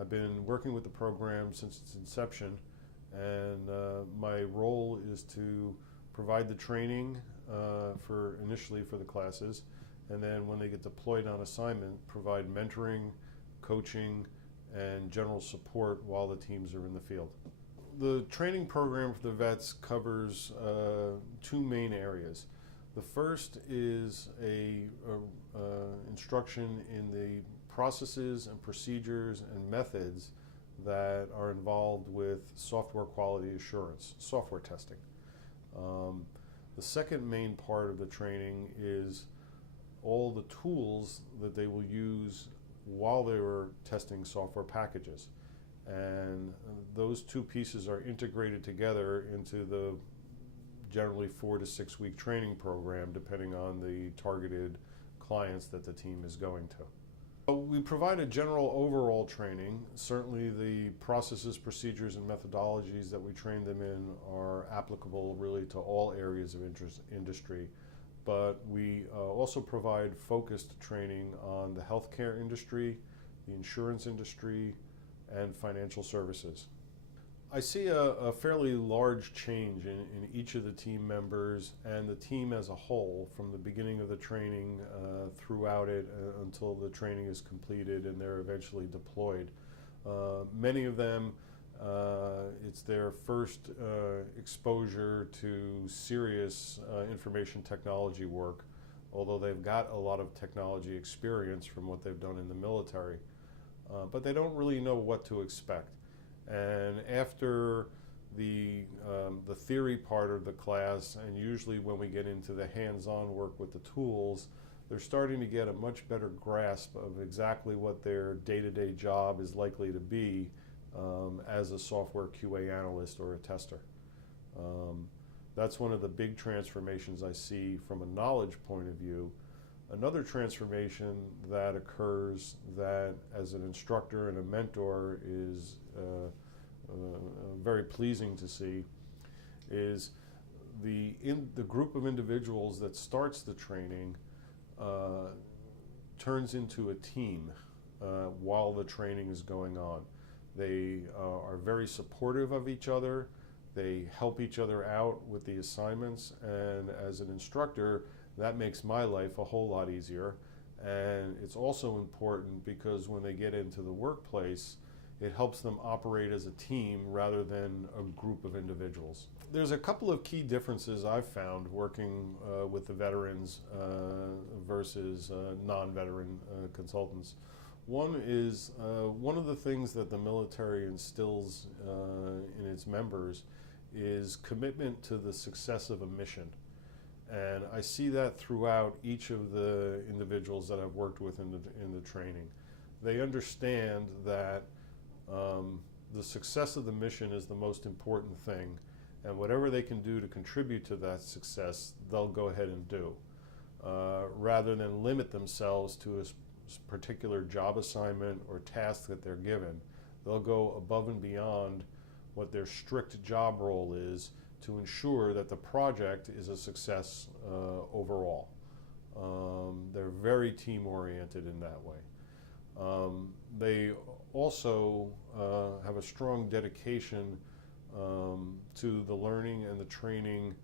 I've been working with the program since its inception, and my role is to provide the training initially for the classes, and then when they get deployed on assignment, provide mentoring, coaching, and general support while the teams are in the field. The training program for the vets covers two main areas. The first is instruction in the processes and procedures and methods that are involved with software quality assurance, software testing. The second main part of the training is all the tools that they will use while they were testing software packages. And those two pieces are integrated together into the generally 4 to 6 week training program, depending on the targeted clients that the team is going to. We provide a general overall training. Certainly the processes, procedures, and methodologies that we train them in are applicable really to all areas of industry. But we also provide focused training on the healthcare industry, the insurance industry, and financial services. I see a fairly large change in each of the team members and the team as a whole from the beginning of the training throughout it until the training is completed and they're eventually deployed. Many of them, it's their first exposure to serious information technology work, although they've got a lot of technology experience from what they've done in the military. But they don't really know what to expect. And after the theory part of the class, and usually when we get into the hands-on work with the tools, they're starting to get a much better grasp of exactly what their day-to-day job is likely to be as a software QA analyst or a tester. That's one of the big transformations I see from a knowledge point of view. Another transformation that occurs that as an instructor and a mentor is very pleasing to see is the group of individuals that starts the training turns into a team while the training is going on. They are very supportive of each other. They help each other out with the assignments, and as an instructor, that makes my life a whole lot easier. And it's also important because when they get into the workplace, it helps them operate as a team rather than a group of individuals. There's a couple of key differences I've found working with the veterans versus non-veteran consultants. One is one of the things that the military instills in its members is commitment to the success of a mission. And I see that throughout each of the individuals that I've worked with in the training. They understand that the success of the mission is the most important thing, and whatever they can do to contribute to that success, they'll go ahead and do, rather than limit themselves to a particular job assignment or task that they're given. They'll go above and beyond what their strict job role is to ensure that the project is a success overall. They're very team-oriented in that way. They also have a strong dedication to the learning and the training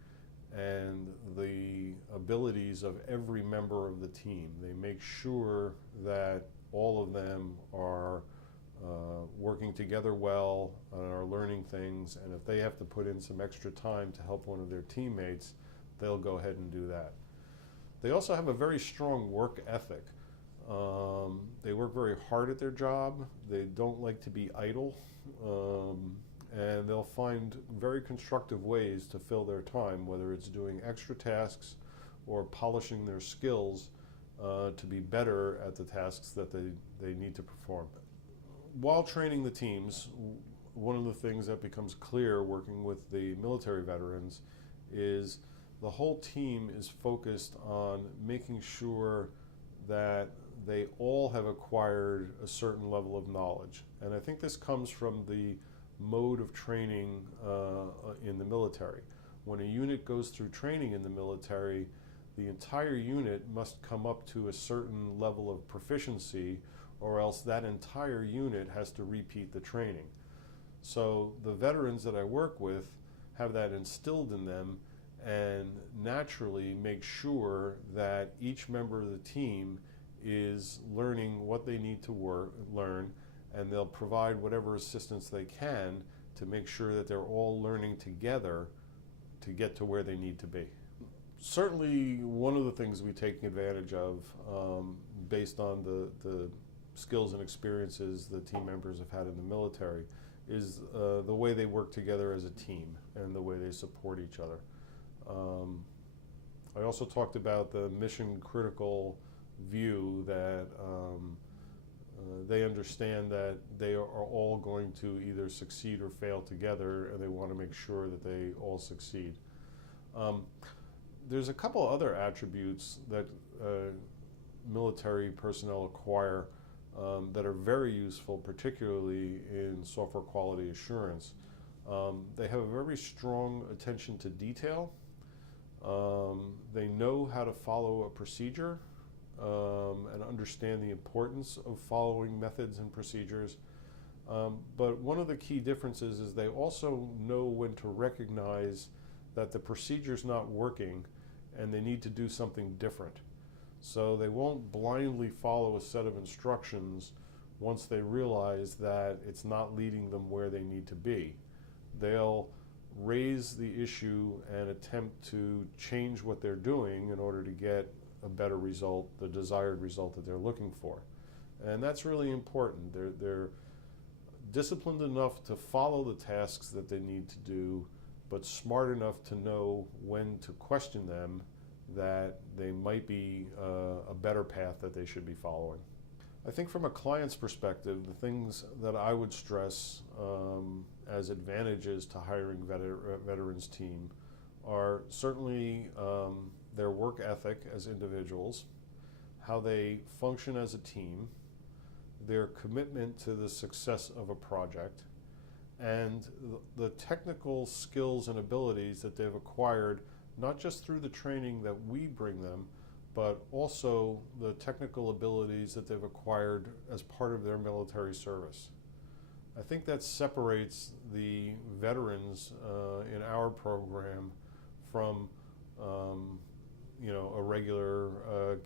and the abilities of every member of the team. They make sure that all of them are working together well and are learning things, and if they have to put in some extra time to help one of their teammates, they'll go ahead and do that. They also have a very strong work ethic. They work very hard at their job. They don't like to be idle, and they'll find very constructive ways to fill their time, whether it's doing extra tasks or polishing their skills to be better at the tasks that they need to perform. While training the teams, one of the things that becomes clear working with the military veterans is the whole team is focused on making sure that they all have acquired a certain level of knowledge. And I think this comes from the mode of training in the military. When a unit goes through training in the military, the entire unit must come up to a certain level of proficiency, or else that entire unit has to repeat the training. So the veterans that I work with have that instilled in them and naturally make sure that each member of the team is learning what they need to learn, and they'll provide whatever assistance they can to make sure that they're all learning together to get to where they need to be. Certainly one of the things we take advantage of, based on the skills and experiences the team members have had in the military, is the way they work together as a team and the way they support each other. I also talked about the mission critical view that they understand that they are all going to either succeed or fail together, and they want to make sure that they all succeed. There's a couple other attributes that military personnel acquire that are very useful, particularly in software quality assurance. They have a very strong attention to detail. They know how to follow a procedure and understand the importance of following methods and procedures. But one of the key differences is they also know when to recognize that the procedure's not working and they need to do something different. So they won't blindly follow a set of instructions once they realize that it's not leading them where they need to be. They'll raise the issue and attempt to change what they're doing in order to get a better result, the desired result that they're looking for. And that's really important. They're disciplined enough to follow the tasks that they need to do, but smart enough to know when to question them, that they might be a better path that they should be following. I think from a client's perspective, the things that I would stress as advantages to hiring veterans team are certainly their work ethic as individuals, how they function as a team, their commitment to the success of a project, and the technical skills and abilities that they've acquired, not just through the training that we bring them, but also the technical abilities that they've acquired as part of their military service. I think that separates the veterans in our program from a regular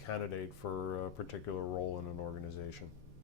candidate for a particular role in an organization.